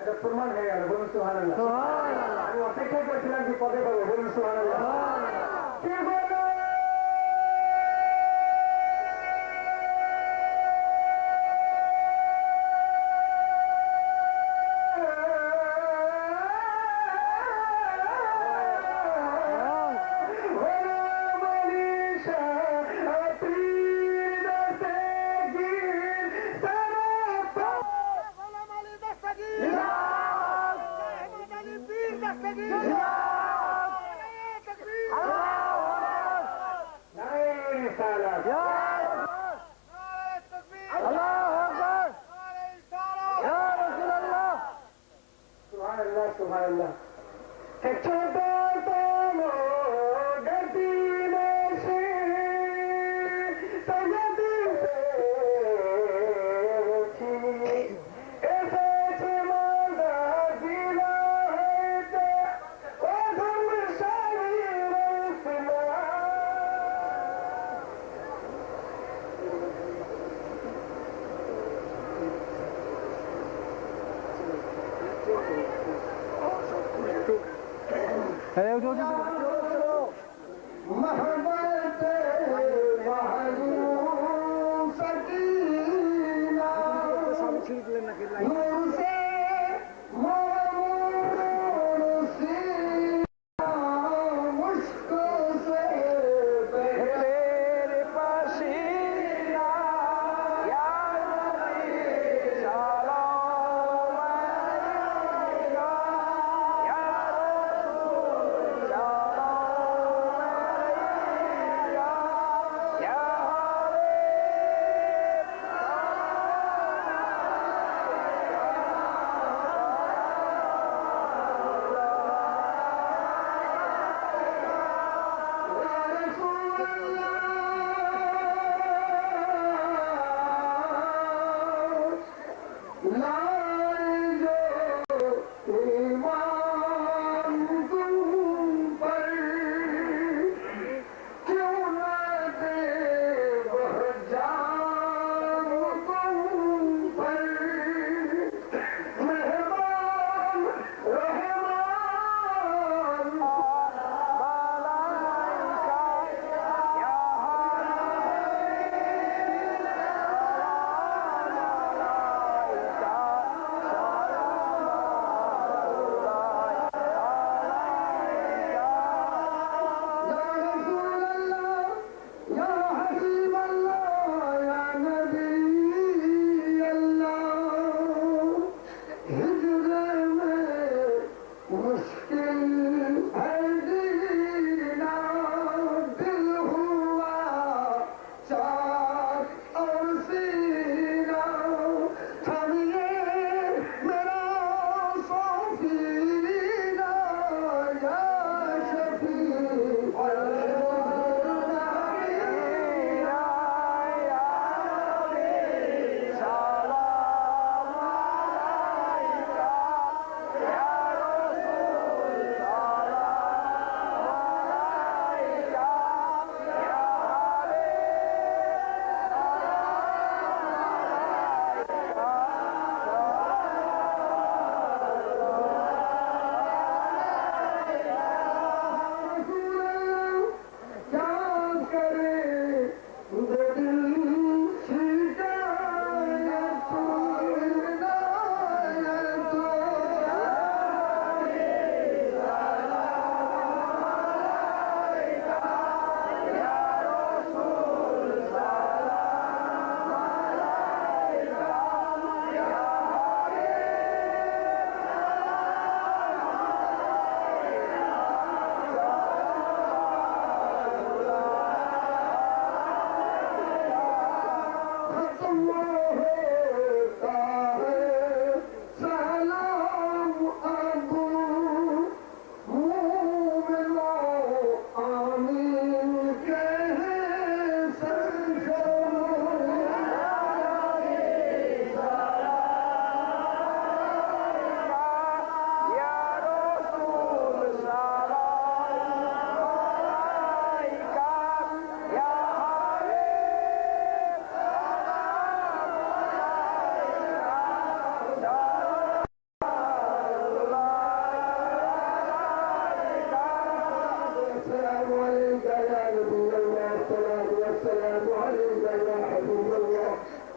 এটা প্রমাণ হয়ে গেল, বলুন সুবহানাল্লাহ। আমি অপেক্ষা করছিলাম যে কবে পাবো, বলুন সুবহানাল্লাহ। কি বলো? Subhanallah.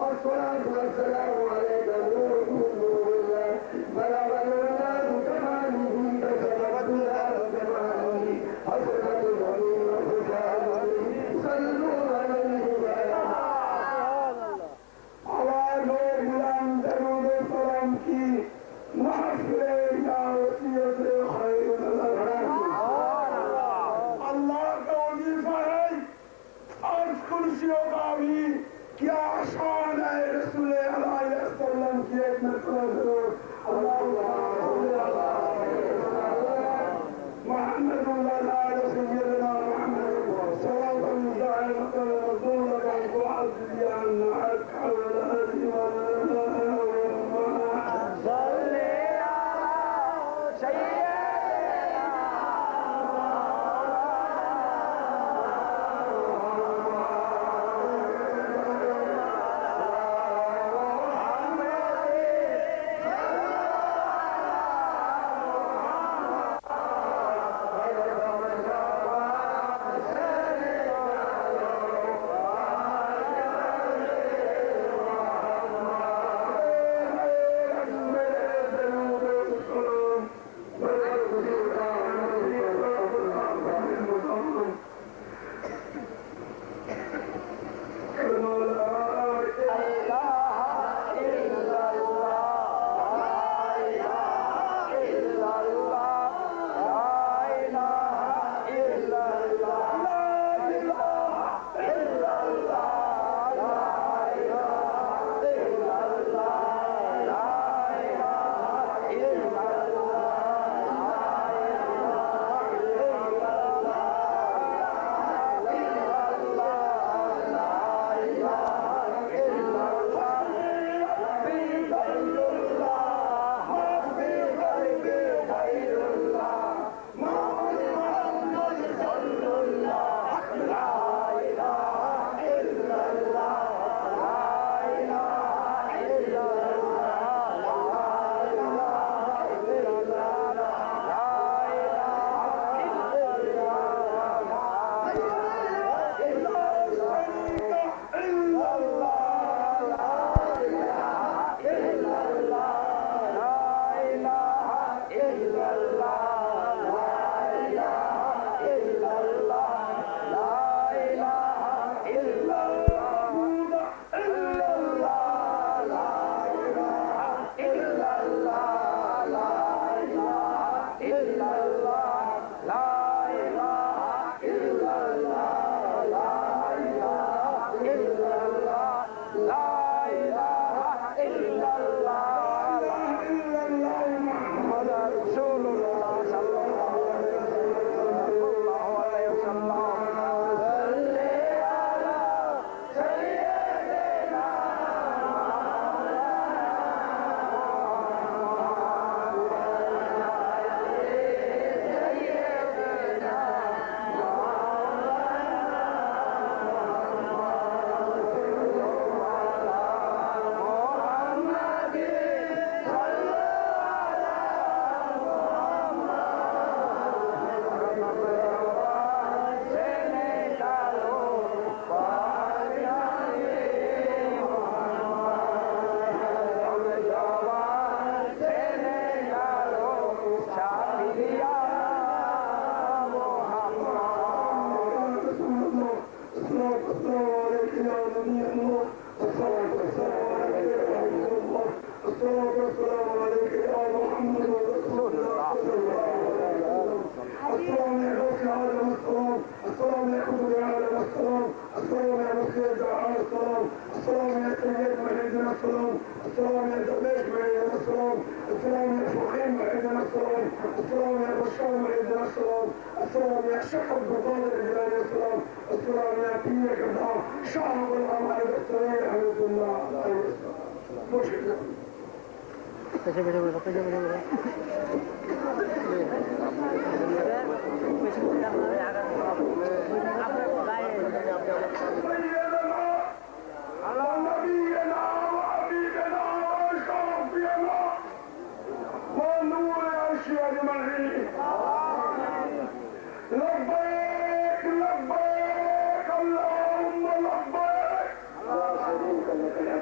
والصلاة والسلام عليك نور الله بلغ الولاد كماله كسبت الدار كماله حسنت الجميع وحسابه صلوا عليه على نور غلام درود السلام की महफिल या वसीयत खैर अल्लाह का वजीफा है आज कुर्सियों का भी क्या शान है रसूल अल्लाह सल्लम की एक मरतबा जरूर محمد ولا سيدنا محمد صلاة دائمة رسولك تعزي عنا حق على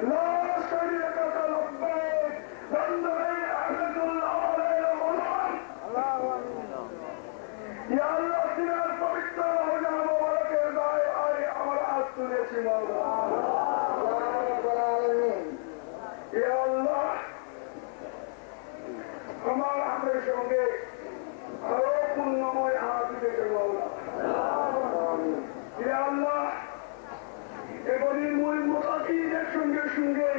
لا গেছে মাওলা ইয়া আল্লাহ আমার হাতের সঙ্গে আরো পুণ্যময় হাত দিতে মাওলা ইয়া আল্লাহ এবারে মুরিদ মুতাকিদের সঙ্গে সঙ্গে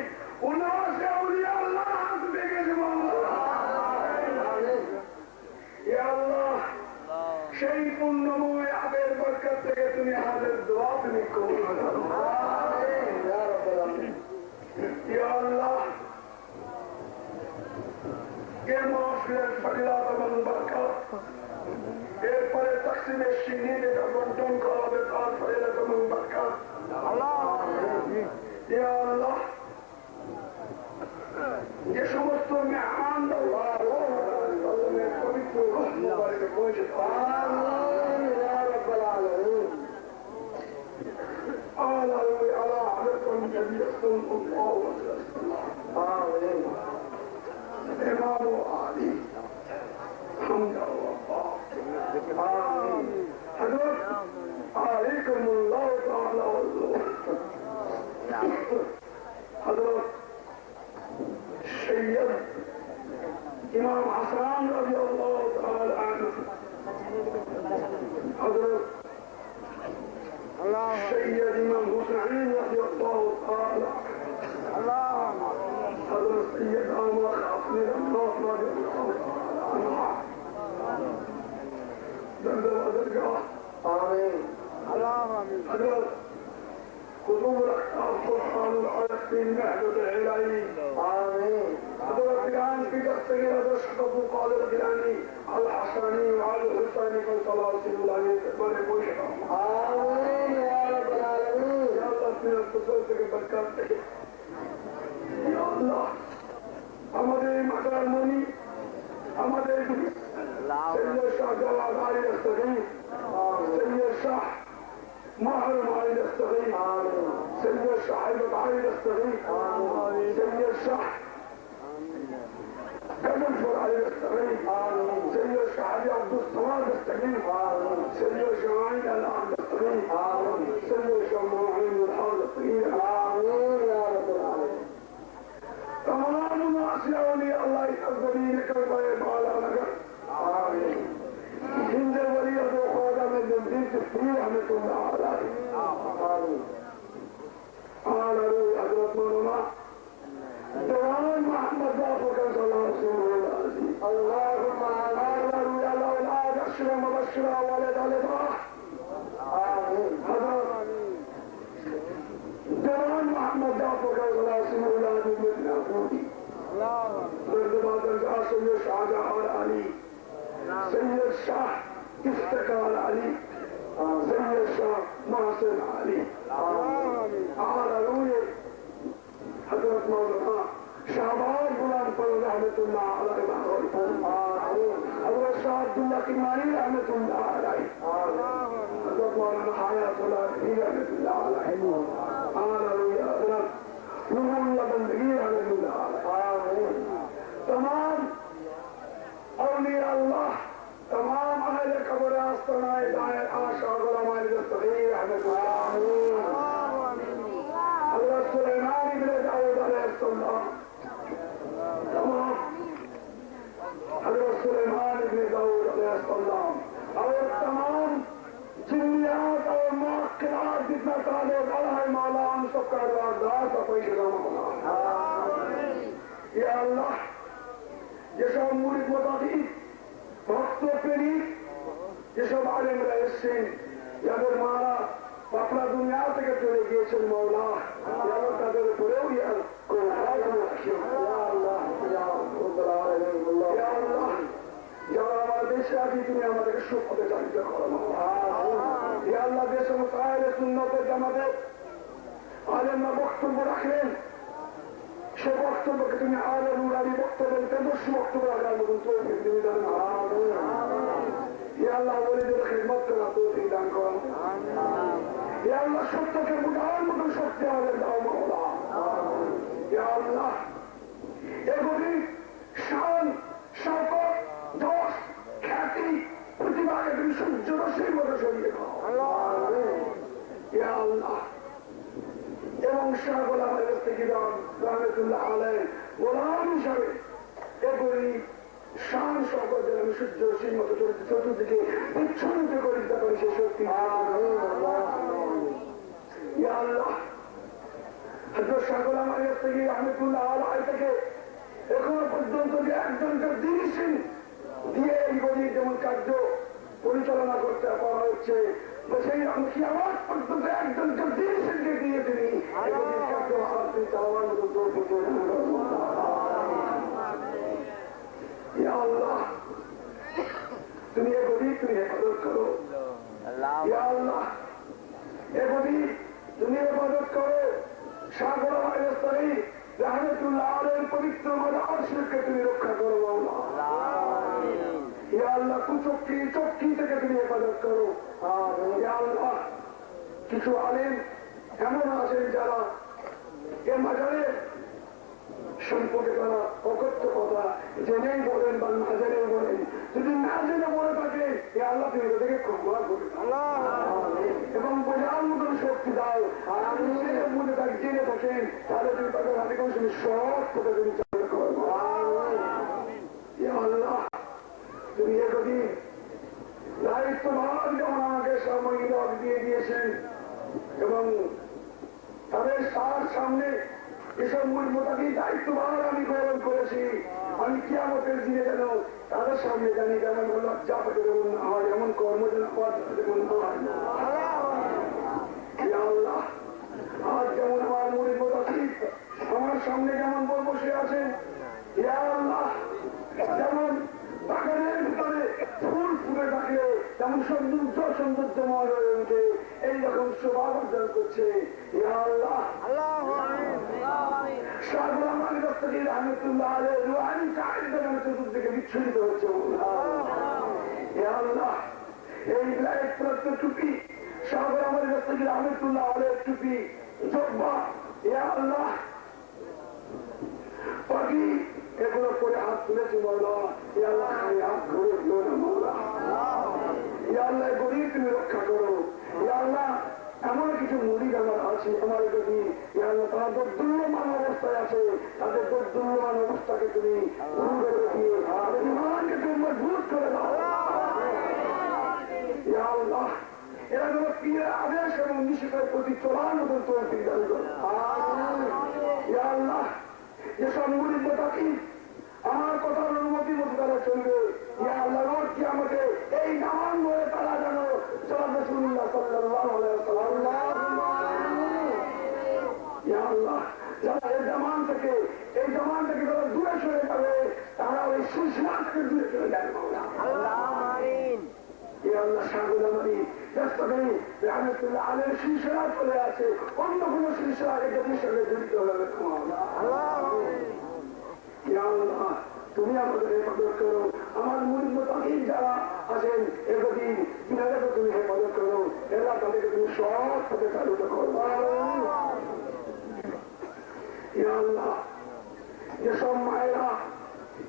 উনাসে আউলিয়া আল্লাহ হাত দেখেছে মাওলা ইয়া আল্লাহ সেই পুণ্যময় হাতের বরকত থেকে তুমি আমাদের দোয়া তুমি কবুল করো ইয়া আল্লাহ কে মাহফিলের ফজিলত এবং বরকত এরপরে তাকসিমের শিহিদ এটা বন্টন করা হবে তার ফজিলত এবং বরকত ইয়া আল্লাহ যে সমস্ত মেহমান পবিত্র মুবারকে পৌঁছে إمام علي حمد الله حضرت عليكم الله تعالى حضرت سيد إمام حسان رضي الله تعالى عنه حضرت سيد إمام حسين رضي الله تعالى حضرت سيد عمر أصلي الله رضي الله عنه دندل أدرجاه آمين حضرت قدوم الأحكام سبحان العلق في المهد العلائي آمين حضرت الآن في دستغير هذا الشخص القادر الجلاني الحساني وعلى الحساني كل صلاة سيد عليه تكبر بوشك آمين يا رب العالمين يا الله من التصوصك بركاتك يا الله আমাদের মাতার মনি আমাদের সৈয়দ শাহ জাওয়াদ আলী আস্তগী সৈয়দ শাহ محرم علي الاستغيث سيد الشاه حيبة علي الاستغيث سيد الشاه كمنفر علي الاستغيث سيد الشاه علي عبد الصماد الاستغيث سيد الشاه عين الأعلى الاستغيث سيد الشاه معين الحار الاستغيث آمين يا رب العالمين تمام الناس يا ولي الله يتقبلين كربائي على نجر آمين هند الولي ذو خادم من بنت السبيل رحمة الله عليه قال روي حضرت مولانا دوان محمد جعفر صلى الله عليه وسلم اللهم قال روي الله الآن أشرا مبشرا ولد لباح حضرت دوان محمد جعفر صلى الله عليه وسلم أولاد من أخوتي مرد بعد الجاسم شهادة علي سيد الشاه استقال علي سيد الشاه محسن علي على روي حضرت مولانا شعبان غلام پر رحمة الله عليه حضرت شاه عبد الله كمالي رحمة الله عليه حضرت مولانا حياة الله رحمة الله عليه على روي حضرت نور الله بندگی رحمة الله عليه تمام أولياء الله تمام أهل قبر آستانہ دائر آشا غلام علی دستغیر رحمت اللہ حضرت سلیمان ابن داود علیہ السلام تمام حضرت سلیمان ابن داود علیہ السلام اور تمام جنیات اور معقلات جتنا تعلق علیہ مولا ہم سب کا دار کا کوئی شرم ہونا یا اللہ یہ سب مرید متعدد ভক্ত প্রেমিক যেসব আলেমরা এসছেন যাদের মারা বাপরা দুনিয়া থেকে চলে গিয়েছেন মওলা তাদের উপরেও যারা আমার দেশে আছি তুমি আমাদেরকে সুখে চালিত করো আল্লাহ যে সমস্ত আহলে সুন্নতের জামাতের আলেমরা বক্তব্য রাখলেন সে বক্তব্যকে তুমি আলে নুরানি বক্তব্যের তেজস্ব বক্তব্য রাখার মতন তৌফিক তুমি দেন আল্লাহ ওলিদের খিদমত করা তৌফিক দান করো আল্লাহ সত্যকে বুঝার মতন শক্তি আমাদের দাও মাওলা আল্লাহ এগুলি শান শওকত যশ খ্যাতি প্রতিভাকে তুমি সূর্য রশ্মির মতো সরিয়ে খাও আল্লাহ শাহ গোলাম রহমতুল্লাহ আলাই গোলাম হিসাবে এগুলি শান শকতের আমি সূর্য সেই মতো চতুর্দিকে বিচ্ছন্নিত করে দিতে পারি সেই শক্তি আল্লাহ হযরত শাহ গোলাম রহমতুল্লাহ আলাই থেকে এখনো পর্যন্ত যে একজনকে দিয়েছেন দিয়ে এই গদি যেমন কার্য পরিচালনা করতে পারা হচ্ছে সেই আমি আওয়াজ পর্যন্ত একজনকে দিয়েছেন দিয়ে তিনি কার্য চালাবার মতো আল্লাহ তুমি এ গদি তুমি হেফাজত করো আল্লাহ এ গদি তুমি হেফাজত করো শাহ গোলাম রহমতুল্লাহ আলাইহির পবিত্র মাদরসাকে তুমি রক্ষা করো আল্লাহ কুচক্রি চক্রি থেকে তুমি হেফাজত করো আল্লাহ কিছু আলেম এমন আছেন যারা এ মাজারে সম্পর্কে তারা অকথ্য কথা জেনেই বলেন বা না জেনেই বলেন যদি না জেনে বলে থাকে এ আল্লাহ তুমি তাদেরকে ক্ষমা করে এবং বোঝার মতন শক্তি দাও আর আমি মনে তাকে জেনে থাকেন তাহলে তুমি তাদের হাতে কোনো তুমি সব কথা তুমি চালু করবো আল্লাহ তুমি একদিন দায়িত্বভার যেমন আমাকে সাময়িক দিয়ে দিয়েছেন এবং তাদের তার সামনে এসব মোটামুটি দায়িত্বভার আমি গ্রহণ করেছি আমি কিয়ামতের দিনে যেন তাদের সামনে জানি যেমন লজ্জা পেতে যেমন না হয় এমন কর্ম যেন যেমন না হয় আল্লাহ আজ যেমন আমার মুড়ি মোটামুটি আমার সামনে যেমন বসে আছেন আল্লাহ যেমন বাগানের ভিতরে ফুল ফুলে থাকলে যেমন সৌন্দর্যময় হয়ে ওঠে এইরকম শোভা অর্জন করছে আল্লাহ চতুর্দিকে বিচ্ছুরিত হচ্ছে আল্লাহ এই টুপি সাগর আমার রহমতুল্লাহ আলের টুপি জব্বা আল্লাহ পাখি এগুলো করে হাত তুলেছি মৌলা আল্লাহ হাত ধরে দিও না মৌলা আল্লাহ গরিব তুমি রক্ষা করো আল্লাহ এমন কিছু মুড়ি আমার আছে আমার যদি তারা দুর্দুল্যমান অবস্থায় আছে তাদের দুর্দুল্যমান অবস্থাকে তুমি ইমানকে তুমি মজবুত করে দাও আল্লাহ এরা যেন পীরের আদেশ এবং নিষেধের প্রতি চলার মতন তৌফিক দান করো আল্লাহ যেসব মুড়িদ থাকি আমার কথার অনুমতি মতো তারা চলবে আল্লাহ কি আমাকে এই নামান বলে তারা যেন রাসূলুল্লাহ সাল্লাল্লাহু আলাইহি ওয়াসাল্লাম আল্লাহ যারা এই জামান থেকে যারা দূরে সরে যাবে তারা ওই সিলসিলা থেকে দূরে চলে যাবে আল্লাহ শাহগুলামারি রহমতুল্লাহ আলের সিলসিলা চলে আছে অন্য কোন সিলসিলা এদের সঙ্গে জড়িত হবে আল্লাহ তুমি আমাদের হেফাজত করো আমার মুরিদ মুতাকিন যারা আছেন এতদিন তিনাদেরকে তুমি হেফাজত করো এরা তাদেরকে তুমি সব সাথে চালিত করো আল্লাহ যেসব মায়েরা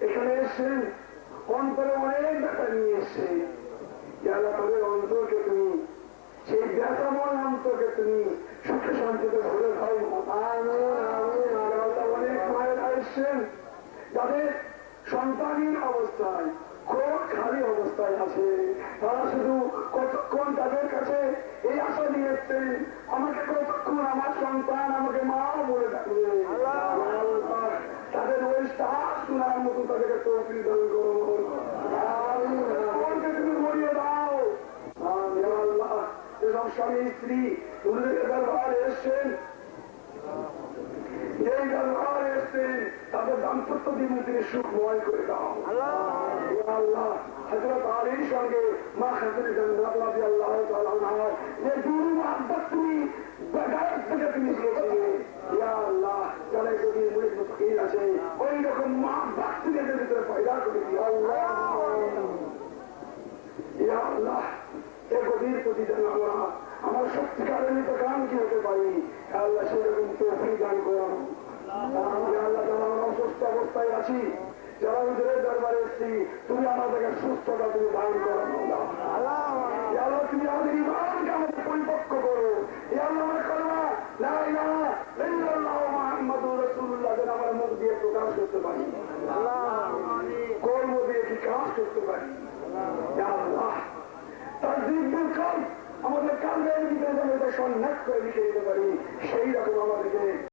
এখানে এসছেন অন্তরে অনেক ব্যথা নিয়ে এসছেন আল্লাহ তাদের অন্তরকে তুমি সেই ব্যথাময় অন্তরকে তুমি সুখে শান্তিতে ভরে দাও অনেক মায়েরা এসছেন যাদের সন্তানহীন অবস্থায় খুব খালি অবস্থায় আছে তারা শুধু কতক্ষণ তাদের কাছে এই আশা নিয়েছেন আমাকে কতক্ষণ আমার সন্তান আমাকে মা বলে ডাকবে তাদের ওই শ্বাস শোনার মতো তাদেরকে তৌফিক দান করো তুমি মরিয়ে দাও আল্লাহ যেসব স্বামী স্ত্রী উল্লেখের দরবারে এসছেন যেই দরবারে এসছেন তাদের দাম্পত্য জীবন তিনি সুখময় করে দাও আল্লাহ হযরত আলীর সঙ্গে মা খাতুনে জান্নাত রাদিয়াল্লাহু তাআলা আনহা যে দুই মহব্বত তুমি বেগায়েত থেকে তুমি দিয়েছিলে ইয়া আল্লাহ যারা যদি মুরিদ মুতাকিন আছে ওই রকম মহব্বত তুমি এদের ভিতরে পয়দা করে দিও আল্লাহ ইয়া আল্লাহ এই গভীর প্রতি যেন আমরা আমার সত্যিকারের মতো কাম কি হতে পারি আল্লাহ সেরকম তৌফিক দান করো আল্লাহ যারা আমরা অসুস্থ অবস্থায় আছি যারা হুজুরের দরবারে এসেছি তুমি আমাদেরকে সুস্থতা তুমি দান করো আল্লাহ তুমি আমাদের ইমানকে আমাদের পরিপক্ক করো আল্লাহ আমরা করবা লা ইলাহা করতে পারি। তার দিব্যের কাল আমাদের কালকে সন্ন্যাস করে লিখে দিতে পারি, সেই রকম আমাদেরকে